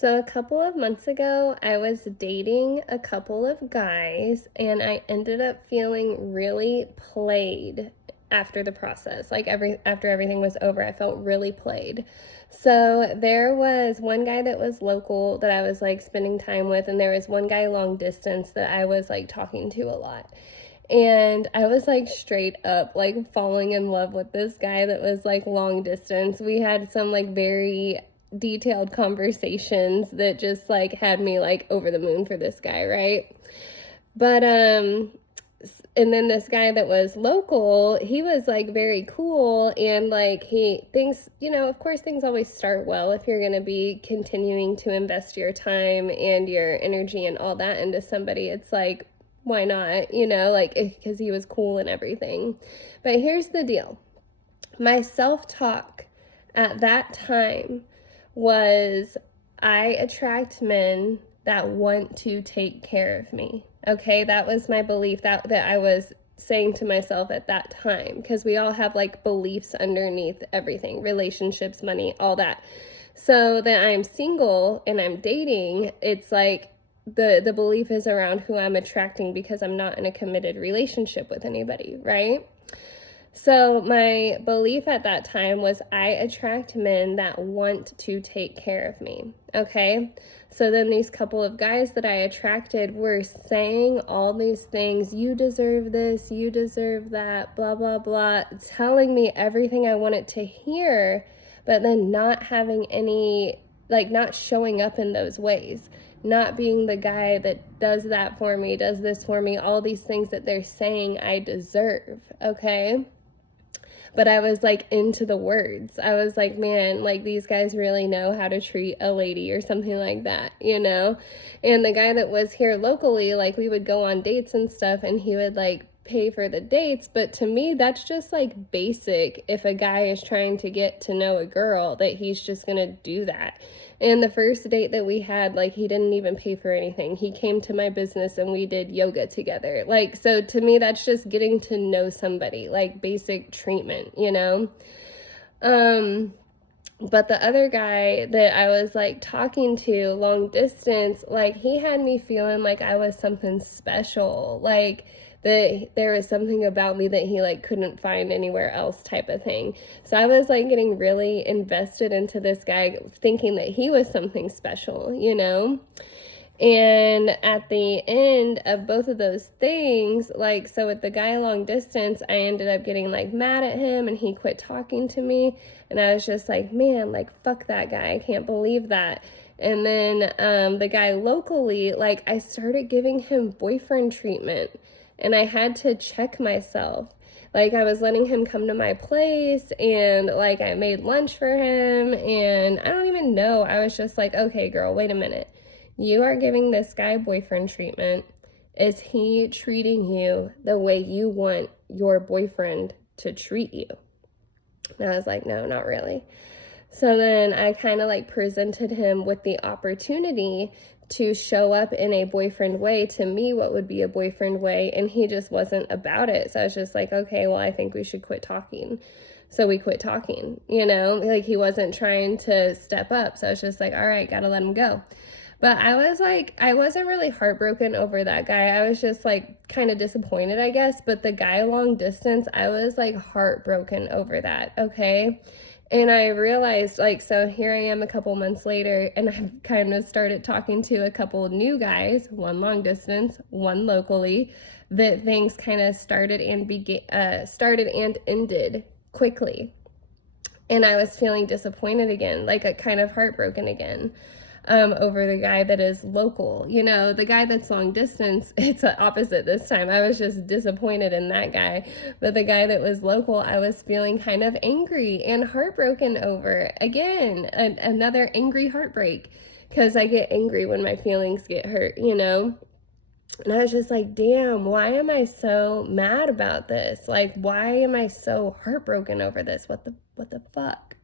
So a couple of months ago, I was dating a couple of guys and I ended up feeling really played after the process. Like after everything was over, I felt really played. So there was one guy that was local that I was like spending time with, and there was one guy long distance that I was like talking to a lot. And I was like straight up like falling in love with this guy that was like long distance. We had some like very detailed conversations that just like had me like over the moon for this guy, right? But and then this guy that was local, he was like very cool, and like he thinks, of course things always start well if you're going to be continuing to invest your time and your energy and all that into somebody. It's like, why not, like because he was cool and everything. But here's the deal. My self-talk at that time was, I attract men that want to take care of me. Okay, that was my belief that I was saying to myself at that time, because we all have like beliefs underneath everything, relationships, money, all that. So that I'm single and I'm dating, it's like the belief is around who I'm attracting because I'm not in a committed relationship with anybody, right? So my belief at that time was, I attract men that want to take care of me. Okay. So then these couple of guys that I attracted were saying all these things. You deserve this, you deserve that, blah, blah, blah, telling me everything I wanted to hear, but then not having any, like not showing up in those ways, not being the guy that does that for me, does this for me, all these things that they're saying I deserve. Okay. But I was like into the words. I was like, man, like these guys really know how to treat a lady or something like that, And the guy that was here locally, like we would go on dates and stuff, and he would like pay for the dates. But to me, that's just like basic. If a guy is trying to get to know a girl, that he's just gonna do that. And the first date that we had, like, he didn't even pay for anything. He came to my business and we did yoga together. Like, so to me, that's just getting to know somebody, like basic treatment, But the other guy that I was like talking to long distance, like he had me feeling like I was something special, like that there was something about me that he like couldn't find anywhere else, type of thing. So I was like getting really invested into this guy, thinking that he was something special, And at the end of both of those things, like, so with the guy long distance, I ended up getting like mad at him and he quit talking to me. And I was just like, man, like, fuck that guy. I can't believe that. And then the guy locally, like, I started giving him boyfriend treatment, and I had to check myself. Like, I was letting him come to my place, and like I made lunch for him, and I don't even know. I was just like, okay, girl, wait a minute. You are giving this guy boyfriend treatment. Is he treating you the way you want your boyfriend to treat you? And I was like, no, not really. So then I kind of like presented him with the opportunity to show up in a boyfriend way to me, what would be a boyfriend way, and he just wasn't about it. So I was just like, okay, well, I think we should quit talking. So we quit talking, like he wasn't trying to step up. So I was just like, all right, gotta let him go. But I was like, I wasn't really heartbroken over that guy. I was just like kind of disappointed, I guess. But the guy long distance, I was like heartbroken over that, okay? And I realized, like, so here I am a couple months later, and I've kind of started talking to a couple of new guys, one long distance, one locally, that things kind of started and ended quickly. And I was feeling disappointed again, like kind of heartbroken again. Over the guy that is local. The guy that's long distance, it's the opposite this time. I was just disappointed in that guy. But the guy that was local, I was feeling kind of angry and heartbroken over. Again, another angry heartbreak, because I get angry when my feelings get hurt, And I was just like, damn, why am I so mad about this? Like, why am I so heartbroken over this? What the fuck,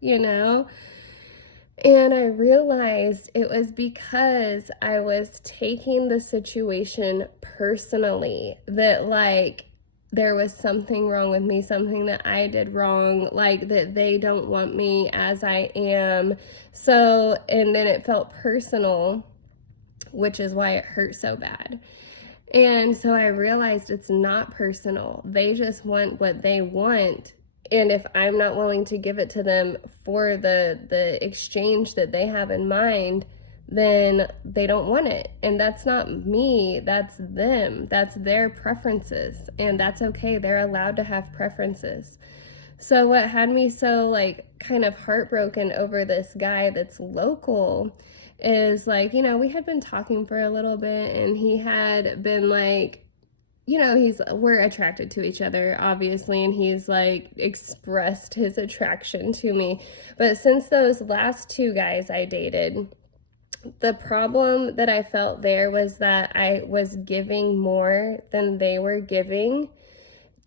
And I realized it was because I was taking the situation personally, that like there was something wrong with me, something that I did wrong, like that they don't want me as I am. So, and then it felt personal, which is why it hurt so bad. And so I realized it's not personal. They just want what they want. And if I'm not willing to give it to them for the exchange that they have in mind, then they don't want it. And that's not me, that's them. That's their preferences. And that's okay. They're allowed to have preferences. So what had me so like kind of heartbroken over this guy that's local is like, you know, we had been talking for a little bit and he had been like, you know, we're attracted to each other obviously, and he's like expressed his attraction to me. But since those last two guys I dated, the problem that I felt there was that I was giving more than they were giving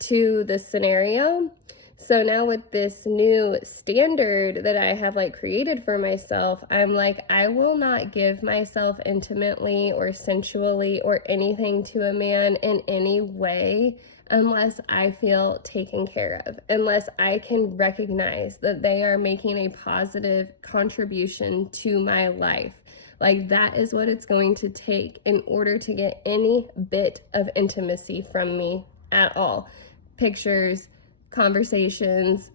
to the scenario. So now with this new standard that I have like created for myself, I'm like, I will not give myself intimately or sensually or anything to a man in any way unless I feel taken care of, unless I can recognize that they are making a positive contribution to my life. Like that is what it's going to take in order to get any bit of intimacy from me at all. Pictures, conversations,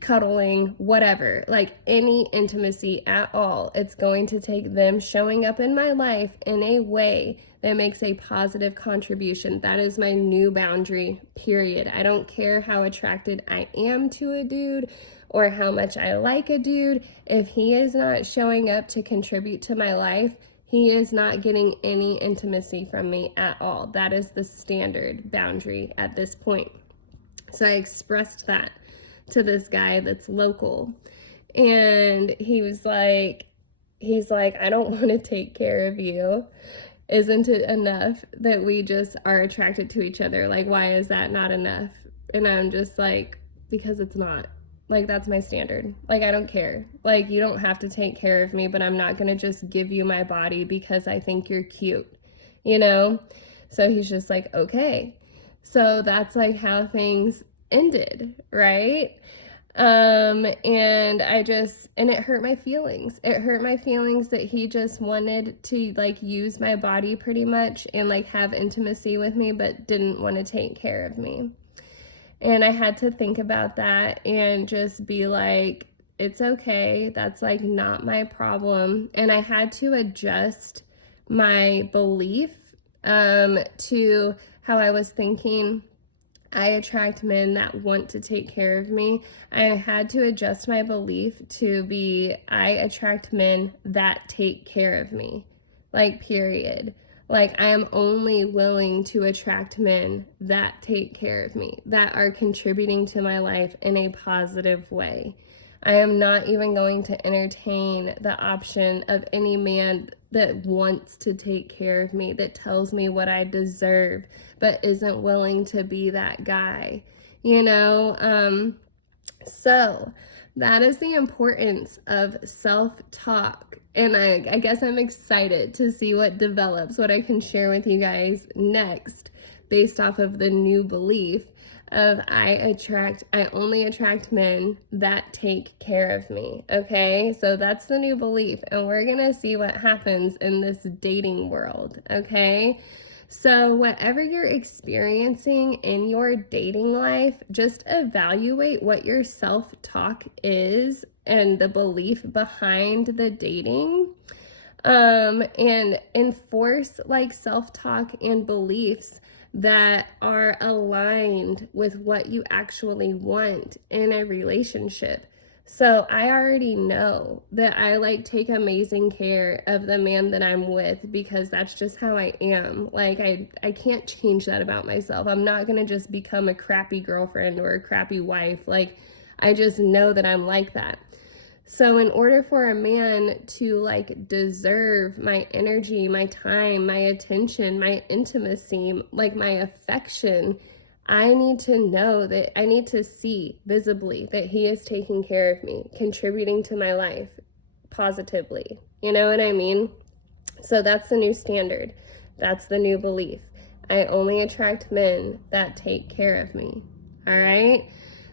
cuddling, whatever, like any intimacy at all. It's going to take them showing up in my life in a way that makes a positive contribution. That is my new boundary, period. I don't care how attracted I am to a dude or how much I like a dude. If he is not showing up to contribute to my life, he is not getting any intimacy from me at all. That is the standard boundary at this point. So I expressed that to this guy that's local. And he's like, I don't want to take care of you. Isn't it enough that we just are attracted to each other? Like, why is that not enough? And I'm just like, because it's not. Like, that's my standard. Like, I don't care. Like, you don't have to take care of me, but I'm not going to just give you my body because I think you're cute, you know? So he's just like, okay. So that's like how things ended, right? And it hurt my feelings. It hurt my feelings that he just wanted to like use my body pretty much and like have intimacy with me, but didn't want to take care of me. And I had to think about that and just be like, it's okay. That's like not my problem. And I had to adjust my belief to how I was thinking. I attract men that want to take care of me. I had to adjust my belief to be, I attract men that take care of me. Like, period. Like, I am only willing to attract men that take care of me, that are contributing to my life in a positive way. I am not even going to entertain the option of any man that wants to take care of me, that tells me what I deserve, but isn't willing to be that guy, you know? So that is the importance of self-talk. And I guess I'm excited to see what develops, what I can share with you guys next based off of the new belief of I only attract men that take care of me, okay? So that's the new belief, and we're gonna see what happens in this dating world, okay? So whatever you're experiencing in your dating life, just evaluate what your self-talk is and the belief behind the dating, and enforce like self-talk and beliefs that are aligned with what you actually want in a relationship. So I already know that I like take amazing care of the man that I'm with because that's just how I am. Like I can't change that about myself. I'm not going to just become a crappy girlfriend or a crappy wife. Like I just know that I'm like that. So in order for a man to like deserve my energy, my time, my attention, my intimacy, like my affection, I need to know that I need to see visibly that he is taking care of me, contributing to my life positively. You know what I mean? So that's the new standard. That's the new belief. I only attract men that take care of me. All right?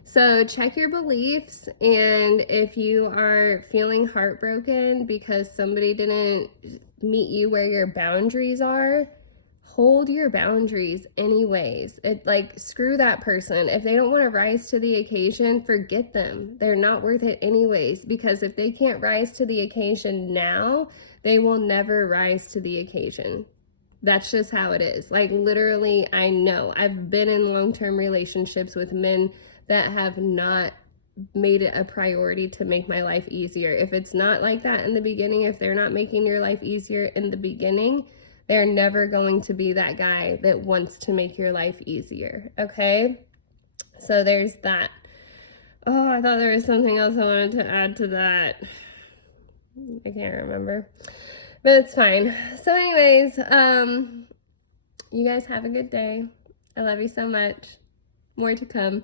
So check your beliefs, and if you are feeling heartbroken because somebody didn't meet you where your boundaries are, hold your boundaries anyways. Screw that person. If they don't want to rise to the occasion, forget them. They're not worth it anyways, because if they can't rise to the occasion now, they will never rise to the occasion. That's just how it is. Like, literally, I know. I've been in long-term relationships with men that have not made it a priority to make my life easier. If it's not like that in the beginning, if they're not making your life easier in the beginning, they're never going to be that guy that wants to make your life easier. Okay? So there's that. Oh, I thought there was something else I wanted to add to that. I can't remember. But it's fine. So anyways, you guys have a good day. I love you so much. More to come.